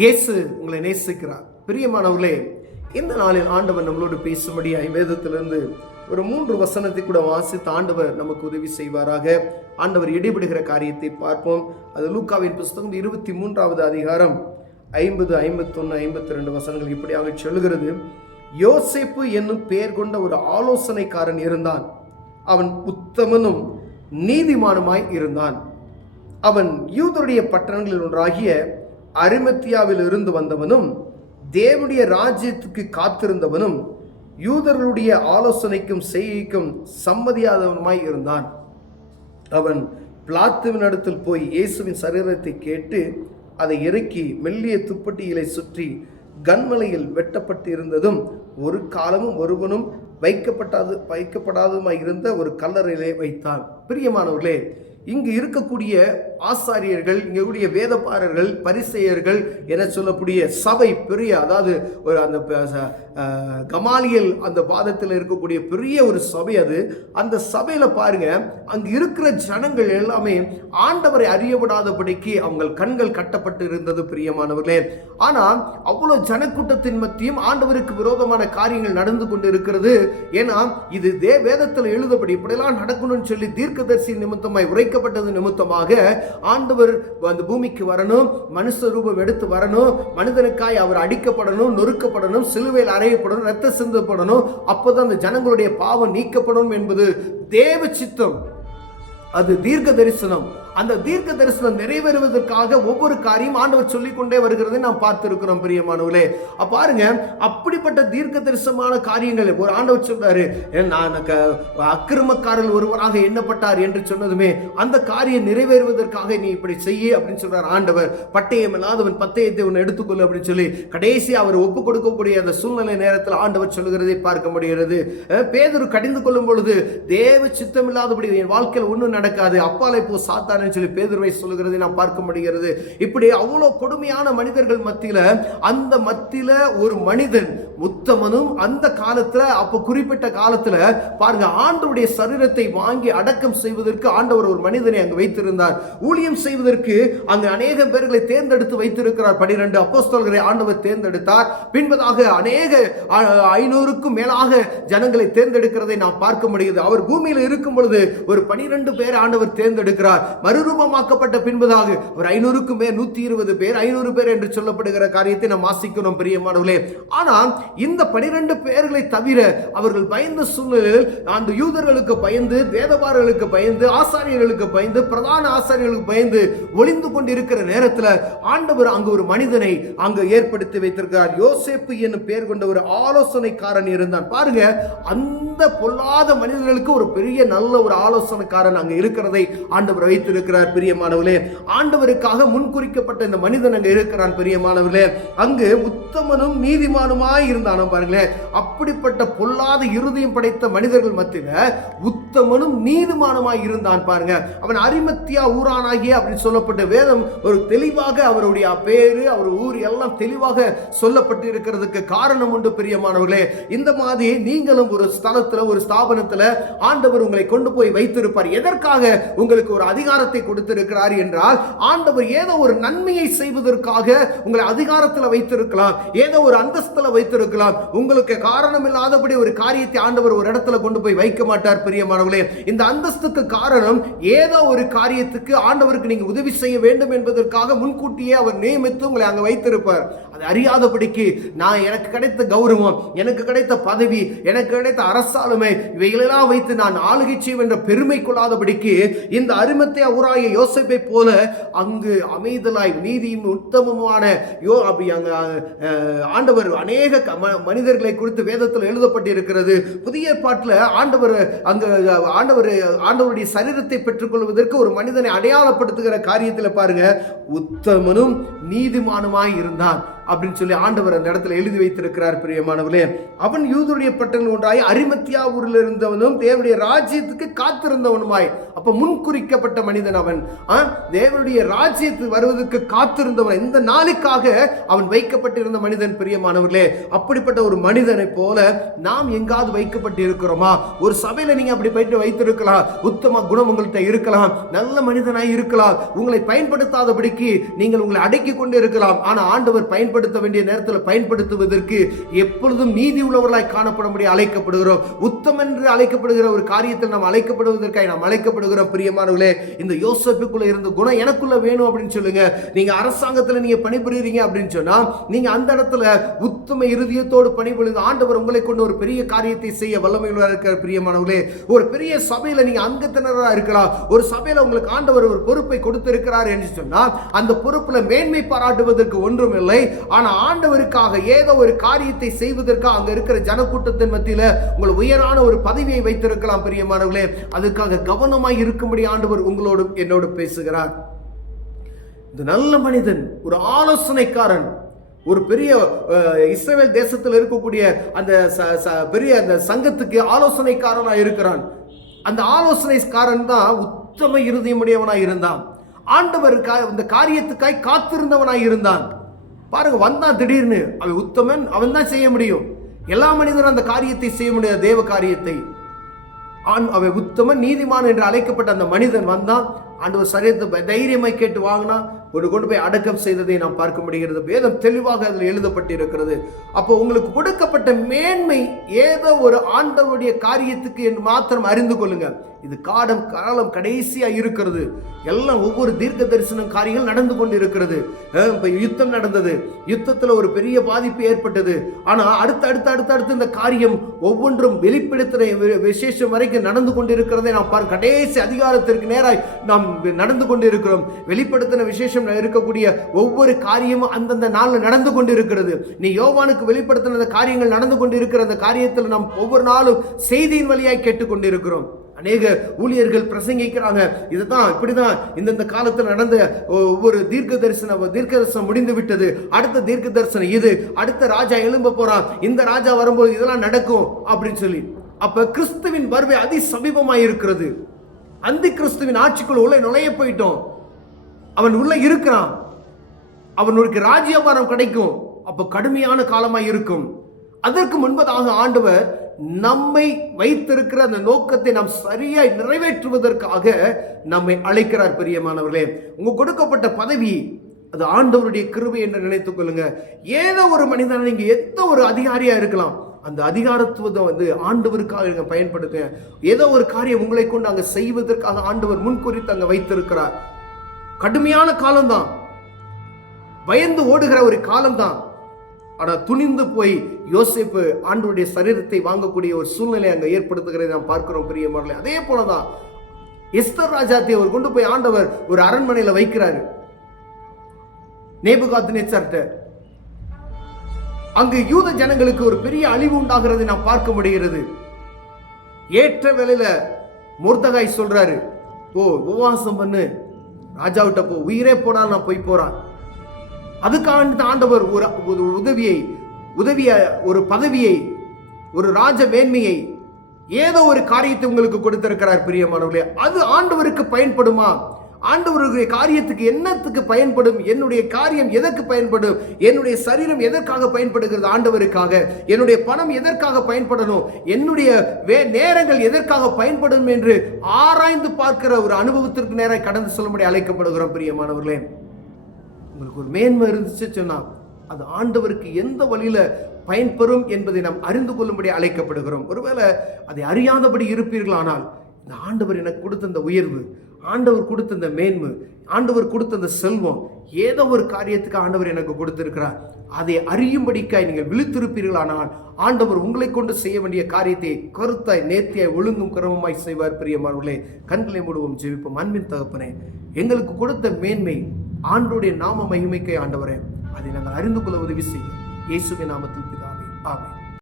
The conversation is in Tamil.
இயேசு உங்களை நேசிக்கிறார். பிரியமானவர்களே, இந்த நாளில் ஆண்டவர் நம்மளோடு பேசும்படியாய் வேதத்திலிருந்து ஒரு 3 வசனத்தை கூட வாசித்து ஆண்டவர் நமக்கு உதவி செய்வாராக. ஆண்டவர் இடைபடுகிற காரியத்தை பார்ப்போம். அது லூக்காவின் புஸ்தகம் 23வது அதிகாரம் 50, 51, 52 வசனங்கள் இப்படியாக சொல்லுகிறது. யோசேப்பு என்னும் பெயர் கொண்ட ஒரு ஆலோசனைக்காரன் இருந்தான். அவன் உத்தமனும் நீதிமானுமாய் இருந்தான். அவன் யூதருடைய பட்டணங்களில் ஒன்றாகிய அரிமத்தியாவில் இருந்து வந்தவனும் தேவனுடைய ராஜ்யத்துக்கு காத்திருந்தவனும் யூதர்களுடைய ஆலோசனைக்கும் செய்கைக்கும் சம்மதியாதவனுமாய் இருந்தான். அவன் பிலாத்துவின் இடத்தில் போய் இயேசுவின் சரீரத்தை கேட்டு அதை இறக்கி மெல்லிய துப்பட்டிகளை சுற்றி கன்மலையில் வெட்டப்பட்டு இருந்ததும் ஒரு காலமும் ஒருவனும் வைக்கப்படாததுமாய் இருந்த ஒரு கல்லறையிலே வைத்தான். பிரியமானவர்களே, இங்கு இருக்கக்கூடிய ஆசாரியர்கள், இங்கக்கூடிய வேதபாரர்கள், பரிசேயர்கள் என சொல்லக்கூடிய சபை பெரிய, அதாவது ஒரு அந்த கமாலியல் அந்த பாதத்தில் இருக்கக்கூடிய பெரிய ஒரு சபை அது. அந்த சபையில பாருங்க, அங்கு இருக்கிற ஜனங்கள் எல்லாமே ஆண்டவரை அறியப்படாதபடிக்கு அவங்க கண்கள் கட்டப்பட்டு இருந்தது. பிரியமானவர்களே, ஆனால் அவ்வளவு ஜனக்கூட்டத்தின் மத்தியும் ஆண்டவருக்கு விரோதமான காரியங்கள் நடந்து கொண்டு இருக்கிறது. ஏன்னா இது வேதத்தில் எழுதப்படி இப்படியெல்லாம் நடக்கணும்னு சொல்லி தீர்க்கதரிசி நிமித்தமாய் உரைக்கப்பட்டது நிமித்தமாக ஆண்டவர் அந்த பூமிக்கு வரணும், மனுஷ ரூபம் எடுத்து வரணும், மனிதனுக்காய் அவர் அடிக்கப்படணும், நொறுக்கப்படணும், சிலுவையில் அறையப்படணும், ரத்த சிந்தப்படணும். அப்போதான் அந்த ஜனங்களுடைய பாவம் நீக்கப்படும் என்பது தேவ சித்தம். அது தீர்க்க தரிசனம். அந்த தீர்க்க தரிசனம் நிறைவேறுவதற்காக ஒவ்வொரு காரியம் ஆண்டவர் சொல்லிக்கொண்டே வருகிறதை நாம் பார்த்திருக்கிறோம். பிரியமானவர்களே, பாருங்க, அப்படிப்பட்ட தீர்க்க தரிசனமான காரியங்கள் ஒரு ஆண்டவர் சொல்றாரு. நான் அக்கிரமக்காரர் ஒருவராக எண்ணப்பட்டார் என்று சொன்னதுமே அந்த காரியம் நிறைவேறுவதற்காக நீ இப்படி செய்ய அப்படின்னு சொல்றார் ஆண்டவர். பட்டயம் இல்லாதவன் பட்டயத்தை உன்னை எடுத்துக்கொள்ளு அப்படின்னு சொல்லி கடைசி அவர் ஒப்பு கொடுக்கக்கூடிய அந்த சூழ்நிலை நேரத்தில் ஆண்டவர் சொல்லுகிறதை பார்க்க முடிகிறது. பேதுரு கடிந்து கொள்ளும் பொழுது தேவ சித்தம் இல்லாதபடி என் வாழ்க்கையில் ஒன்றும் நடக்காது, அப்பாலை போ சாத்தானே சொல்லி பேதுருவை சொல்லுகிறதை நாம் பார்க்க முடிகிறது. இப்படி அவ்வளவு கொடுமையான மனிதர்கள் மத்தியில, அந்த மத்தியில ஒரு மனிதன் உத்தமனும் அந்த காலத்துல, அப்ப குறிப்பிட்ட காலத்துல பாருங்க, ஆண்டவருடைய சரீரத்தை வாங்கி அடக்கம் செய்வதற்கு ஆண்டவர் ஒரு மனிதனை அங்கு வைத்திருந்தார். ஊழியம் செய்வதற்கு அங்கு அநேக பேர்களை தேர்ந்தெடுத்து வைத்திருக்கிறார். 12 அப்போஸ்தலர்களை ஆண்டவர் தேர்ந்தெடுத்தார். பின்பதாக அநேக 500க்கும் மேலாக ஜனங்களை தேர்ந்தெடுக்கிறதை நாம் பார்க்க முடிகிறது. அவர் பூமியில் இருக்கும் பொழுது ஒரு 12 பேர் ஆண்டவர் தேர்ந்தெடுக்கிறார். மறுரூபமாக்கப்பட்ட பின்பதாக ஒரு 500க்கும் மேல் 120 பேர், 500 பேர் என்று சொல்லப்படுகிற காரியத்தை நாம் வாசிக்கிறோம். பிரியமானவர்களே, ஆனால் இந்த 12 பேர்களை தவிர அவர்கள் பயந்த சூழ்நிலையில் அந்த யூதர்களுக்கு பயந்து, வேதபாரர்களுக்கு பயந்து, ஆசாரியர்களுக்கு பயந்து, பிரதான ஆசாரியர்களுக்கு பயந்து ஒளிந்து கொண்டிருக்கிற நேரத்தில் ஆண்டவர் அங்கு ஒரு மனிதனை அங்கு ஏற்படுத்தி வைத்திருக்கிறார். யோசேப்பு என்னும் பெயர் கொண்ட ஒரு ஆலோசனைக்காரன் இருந்தான். பாருங்க, அந்த பொல்லாத மனிதர்களுக்கு ஒரு பெரிய நல்ல ஒரு ஆலோசனைக்காரன் அங்கு இருக்கிறதை ஆண்டவர் வைத்திருக்கிறார். பிரியமானவர்களே, ஆண்டவருக்காக முன்குறிக்கப்பட்ட இந்த மனிதன் அங்கு இருக்கிறான். பிரியமானவர்களே, அங்கு உத்தமனும் நீதிமானுமாய் இருந்தான். பாருங்களேன், அப்படிப்பட்ட பொல்லாத இருதயம் படைத்த மனிதர்கள் மத்தியில உத்தமனும் நீதிமானுமாய் இருந்தான். பாருங்க, அவன் அரிமத்தியா ஊரானாகிய அப்படின்னு சொல்லப்பட்ட வேதம் ஒரு தெளிவாக அவருடைய பேரு, அவர் ஊர் எல்லாம் தெளிவாக சொல்லப்பட்டு இருக்கிறதுக்கு காரணம் உண்டு. பிரியமானவர்களே, இந்த மாதிரி நீங்களும் ஒரு ஸ்தலத்துல, ஒரு ஸ்தாபனத்துல ஆண்டவர் உங்களை கொண்டு போய் வைத்திருப்பார். எதற்காக உங்களுக்கு ஒரு அதிகாரத்தை கொடுத்திருக்கிறார் என்றால், ஆண்டவர் ஏதோ ஒரு நன்மையை செய்வதற்காக உங்களை அதிகாரத்தில் வைத்திருக்கலாம், ஏதோ ஒரு அந்தஸ்துல வைத்திருக்கலாம். உங்களுக்கு காரணம் இல்லாதபடி ஒரு காரியத்தை ஆண்டவர் ஒரு இடத்துல கொண்டு போய் வைக்க மாட்டார். பிரியமானவர்களே, இந்த அந்தஸ்துக்கு காரணம் ஏதோ ஒரு காரியத்துக்கு ஆண்டவருக்கு நீங்க உதவி செய்ய வேண்டும் என்பதற்காக முன்கூட்டியே அவர் நியமித்து உங்களை அங்க வைத்திருப்பார். அது அறியாதபடிக்கு நான் எனக்கு கிடைத்த கௌரவம், எனக்கு கிடைத்த பதவி, எனக்கு கிடைத்த அரசாளுமை, இவைகளெல்லாம் வைத்து நான் ஆளுகை செய்வேன் என்ற பெருமை கொள்ளாதபடிக்கு இந்த அரிமத்தியா ஊராகிய யோசேப்பை போல அங்கு அமைதலாய் நீதியும் உத்தமமான ஆண்டவர் அநேக மனிதர்களை குறித்து வேதத்தில் எழுதப்பட்டிருக்கிறது. புதிய ஏற்பாட்டில் ஆண்டவர் அங்கு ஆண்டவருடைய சரீரத்தை பெற்றுக்கொள்வதற்கு ஒரு மனிதனை அடையாளப்படுத்துகிற காரியத்தில் பாருங்க, உத்தமனும் நீதிமானுமாய் இருந்தான் அப்படின்னு சொல்லி ஆண்டவர் அந்த இடத்துல எழுதி வைத்திருக்கிறார். பிரியமானவர்களே, அவன் யூதருடைய பட்டணங்கள் ஒன்றாய் அரிமத்தியா ஊரில் இருந்தவனும் தேவனுடைய ராஜ்யத்துக்கு காத்திருந்தவனுமாய். அப்ப முன்குறிக்கப்பட்ட மனிதன் அவன். தேவனுடைய ராஜ்யத்தில் வருவதற்கு காத்திருந்தவன், இந்த நாளுக்காக அவன் வைக்கப்பட்டிருந்த மனிதன். பிரியமானவர்களே, அப்படிப்பட்ட ஒரு மனிதனை போல நாம் எங்காவது வைக்கப்பட்டு இருக்கிறோமா? ஒரு சபையில நீங்க அப்படி போயிட்டு வைத்திருக்கலாம், உத்தம குணம் உங்கள்கிட்ட இருக்கலாம், நல்ல மனிதனாய் இருக்கலாம், உங்களை பயன்படுத்தாதபடிக்கு நீங்கள் உங்களை அடக்கி கொண்டு இருக்கலாம். ஆனா ஆண்டவர் பயன்படுத்த வேண்டிய நேரத்தில் பயன்படுத்துவதற்கு எப்பொழுதும் நீதி உள்ளவர்களாய் காணப்படும்படி அழைக்கப்படுகிறோம். உத்தமம் என்று அழைக்கப்படுகிற ஒரு காரியத்தில் நாம் அழைக்கப்படுவதற்காக நாம் அழைக்கப்படுகிறோம். பிரியமானவர்களே, இந்த யோசேப்புக்குள்ள இருந்த குணம் எனக்குள்ள வேணும் அப்படின்னு சொல்லுங்க. நீங்க அரசாங்கத்தில் நீங்க பணிபுரியுறீங்க அப்படின்னு சொன்னா, நீங்க அந்த இடத்துல உத்தம இருதயத்தோடு பணிபுரிந்து ஆண்டவர் உங்களை கொண்டு ஒரு பெரிய காரியத்தை செய்ய வல்லமையுள்ளவராக இருக்கிற பிரியமானவர்களே, ஒரு பெரிய சபையில நீங்க அங்கத்தினராக இருக்கலாம். ஒரு சபையில உங்களுக்கு ஆண்டவர் ஒரு பொறுப்பை கொடுத்திருக்கிறார் என்று சொன்னால், அந்த பொறுப்புல மேன்மை பாராட்டுவதற்கு ஒன்றும் இல்லை. ஆனா ஆண்டவருக்காக ஏதோ ஒரு காரியத்தை செய்வதற்காக அங்க இருக்கிற ஜனக்கூட்டத்தின் மத்தியில உங்கள் உயரான ஒரு பதவியை வைத்திருக்கலாம். பிரியமானவர்களே, அதுக்காக கவனமாய் இருக்கும்படி ஆண்டவர் உங்களோடு என்னோடு பேசுகிறார். இந்த நல்ல மனிதன் ஒரு ஆலோசனைக்காரன், ஒரு பெரிய இஸ்ரவேல் தேசத்தில் இருக்கக்கூடிய அந்த பெரிய அந்த சங்கத்துக்கு ஆலோசனைக்காரனாக இருக்கிறான். அந்த ஆலோசனைக்காரன் தான் உத்தம இருதயமுடையவனாய் இருந்தான். ஆண்டவருக்காக இந்த காரியத்துக்காய் காத்திருந்தவனாய் இருந்தான். பாருங்க, வந்தான் திடீர்னு. அவன் உத்தமன், அவன் தான் செய்ய முடியும். எல்லா மனிதரும் அந்த காரியத்தை செய்ய முடியாது, தேவ காரியத்தை. அவன் உத்தமன் நீதிமான் என்று அழைக்கப்பட்ட அந்த மனிதன் வந்தான். ஆண்டவர் சரீரத்தை தைரியமாய் கேட்டு வாங்கினா, கொண்டு போய் அடக்கம் செய்ததை நாம் பார்க்க முடிகிறது. வேதம் தெளிவாக அதில் எழுதப்பட்டிருக்கிறது. அப்போ உங்களுக்கு கொடுக்கப்பட்ட மேன்மை ஏதோ ஒரு ஆண்டவருடைய காரியத்துக்கு என்று மாத்திரம் அறிந்து கொள்ளுங்க. இது காலம் கடைசியா இருக்கிறது. எல்லாம் ஒவ்வொரு தீர்க்க தரிசனம் காரியங்கள் நடந்து கொண்டு இருக்கிறது. யுத்தம் நடந்தது, யுத்தத்துல ஒரு பெரிய பாதிப்பு ஏற்பட்டது. ஆனா அடுத்து இந்த காரியம் ஒவ்வொன்றும் வெளிப்படுத்தின விசேஷம் வரைக்கும் நடந்து கொண்டு இருக்கிறதை நாம் பார்க்க, கடைசி அதிகாரத்திற்கு நேராய் நாம் நடந்து கொண்டு இருக்கிறோம். வெளிப்படுத்தின விசேஷம் இருக்கக்கூடிய ஒவ்வொரு காரியமும் அந்தந்த நாள்ல நடந்து கொண்டு இருக்கிறது. நீ யோவானுக்கு வெளிப்படுத்தின காரியங்கள் நடந்து கொண்டு இருக்கிற அந்த காரியத்தில் நாம் ஒவ்வொரு நாளும் செய்தியின் வழியாய் கேட்டுக்கொண்டு இருக்கிறோம். அநேக ஊழியர்கள் பிரசங்கிக்கிறாங்க, இதுதான் இப்படிதான் இந்த காலத்தில் நடந்த ஒவ்வொரு தீர்க்க தரிசனம் முடிந்து விட்டது, அடுத்த தீர்க்க தரிசனம் இது, அடுத்த ராஜா எழும்ப போறான், இந்த ராஜா வரும்போது இதெல்லாம் நடக்கும் அப்படின்னு சொல்லி. அப்ப கிறிஸ்துவின் வருகை அதி சமீபமாய் இருக்கிறது. அந்தி கிறிஸ்துவின் ஆட்சிக்குள் உள்ள நுழைய போயிட்டோம். அவன் உள்ள இருக்கிறான், அவனுக்கு ராஜ்யபாரம் கிடைக்கும். அப்ப கடுமையான காலமாய் இருக்கும். அதற்கு முன்பதாக ஆண்டவர் நம்மை வைத்திருக்கிற அந்த நோக்கத்தை நாம் சரியாய் நிறைவேற்றுவதற்காக நம்மை அழைக்கிறார். பிரியமானவர்களே, உங்க கொடுக்கப்பட்ட பதவி அது ஆண்டவருடைய கிருபை என்று நினைத்துக் கொள்ளுங்க. ஏதோ ஒரு மனிதன், நீங்க எந்த ஒரு அதிகாரியா இருக்கலாம், அந்த அதிகாரத்துவத்தை ஆண்டவருக்காக பயன்படுத்த. ஏதோ ஒரு காரியம் உங்களை கொண்டு அங்க செய்வதற்காக ஆண்டவர் முன்குறித்து அங்க வைத்திருக்கிறார். கடுமையான காலம்தான், பயந்து ஓடுகிற ஒரு காலம்தான். ஆனா துணிந்து போய் யோசேப்பு ஆண்டவருடைய சரீரத்தை வாங்கக்கூடிய ஒரு சூழ்நிலை அங்க ஏற்படுத்துகிறதை நாம் பார்க்கிறோம். பிரியமானவர்களே, அதே போலதான் எஸ்தர் ராஜாத்தை அவர் கொண்டு போய் ஆண்டவர் ஒரு அரண்மனையில வைக்கிறாரு. நேபுகாத்நேச்சார்ட்ட அங்கு யூத ஜனங்களுக்கு ஒரு பெரிய அழிவு உண்டாகிறதை நாம் பார்க்க முடிகிறது. ஏற்ற வேளையில மொர்தெகாய் சொல்றாரு, போ உபவாசம் பண்ணு, ராஜாவிட்ட போ, உயிரே போனால் நான் போய் போறான். அதுக்காக ஆண்டவர் ஒரு உதவிய ஒரு பதவியை, ஒரு ராஜ மேன்மையை, ஏதோ ஒரு காரியத்தை உங்களுக்கு கொடுத்திருக்கிறார். பிரியமானவர்களே, அது ஆண்டவருக்கு பயன்படுமா? ஆண்டவருடைய காரியத்துக்கு என்னத்துக்கு பயன்படும்? என்னுடைய காரியம் எதற்கு பயன்படும்? என்னுடைய சரீரம் எதற்காக பயன்படுகிறது? ஆண்டவருக்காக. என்னுடைய பணம் எதற்காக பயன்படணும்? என்னுடைய நேரங்கள் எதற்காக பயன்படும் என்று ஆராய்ந்து பார்க்கிற ஒரு அனுபவத்திற்கு நேராக கடந்து செல்லும்படி அழைக்கப்படுகிறோம். பிரியமானவர்களே, உங்களுக்கு ஒரு மேன்மை இருந்துச்சு சொன்னா அது ஆண்டவருக்கு எந்த வழியில பயன்பெறும் என்பதை நாம் அறிந்து கொள்ளும்படி அழைக்கப்படுகிறோம். ஒருவேளை அதை அறியாதபடி இருப்பீர்களானால், இந்த ஆண்டவர் எனக்கு கொடுத்த இந்த உயர்வு, ஆண்டவர் கொடுத்த இந்த மேன்மை, ஆண்டவர் கொடுத்த இந்த செல்வம், ஏதோ ஒரு காரியத்துக்கு ஆண்டவர் எனக்கு கொடுத்திருக்கிறார், அதை அறியும்படிக்காய் நீங்கள் விழித்திருப்பீர்களானால் ஆண்டவர் உங்களை கொண்டு செய்ய வேண்டிய காரியத்தை கருத்தாய் நேர்த்தியாய் ஒழுங்கும் கிரமமாய் செய்வார். பிரியமானவர்களே, கண்களை மூடுவோம், ஜெபிப்போம். அன்பின் தகப்பனே, எங்களுக்கு கொடுத்த மேன்மை ஆண்டவருடைய நாம மகிமைக்கை ஆண்டவரே, அதை நாங்கள் அறிந்து கொள்ள உதவி செய்யும். இயேசுவின் நாமத்தில் பிதாவே, ஆமென்.